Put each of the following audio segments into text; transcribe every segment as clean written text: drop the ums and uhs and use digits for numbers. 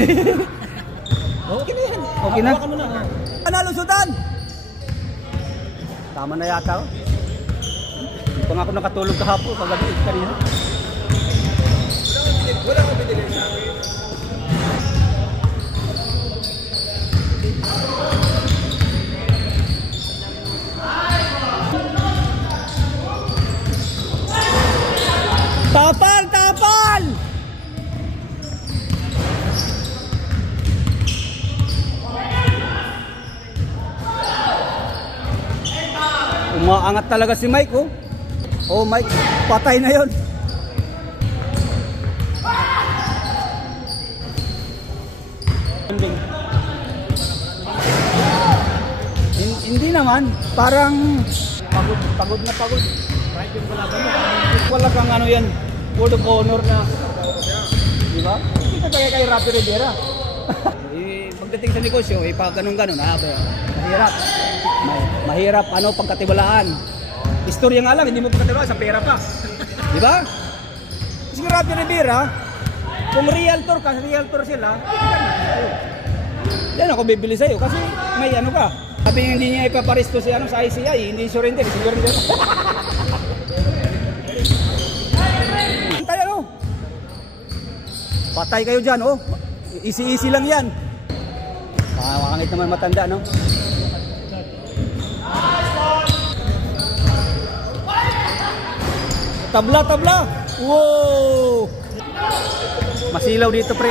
Okay na yan. Okay na? Hawakan mo na. Analo Sudan! Tama na yata. Hindi pa nga ako nakatulog kahapon. Kagabi kanina. Wala ka binili sa akin. Tapal! Tapal! Umaangat talaga si Mike, oh. Oh, Mike, patay na yon. Hindi naman, parang pagod na pagod. Right yung kalaban mo. Wala kang ano yan, word of honor na. Di ba? Hindi ka tayo kay Rafi Rivera. Pagdating sa negosyo, pag ganun-ganun, mahirap. Mahirap, pagkatiwalaan. Istorya nga lang, hindi mo pagkatiwalaan, sa pera pa. Di ba? Kasi Rafi Rivera, kung realtor ka, realtor sila, yan ako bibili sa'yo kasi may ano ka. Sabi hindi niya ipaparisto sa ICI, hindi surrender, surrender. Antay ano? Patay kayo dyan, oh. Easy-easy lang yan. Makakangit naman matanda, no? Tabla, tabla! Wow! Masilaw dito, pre.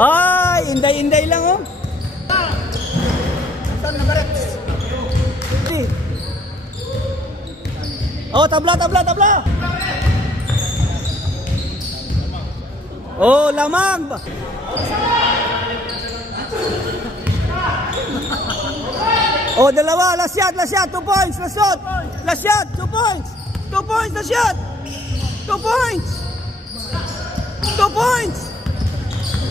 Ay, inday-inday lang, oh. Oh, tabla, tabla, tabla! Oh, lamang! Oh, dalawa, last shot, 2 points, last shot, 2 points, 2 points, last shot, 2 points, 2 points,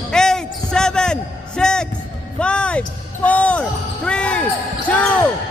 8, 7, 6, 5, 4, 3, 2,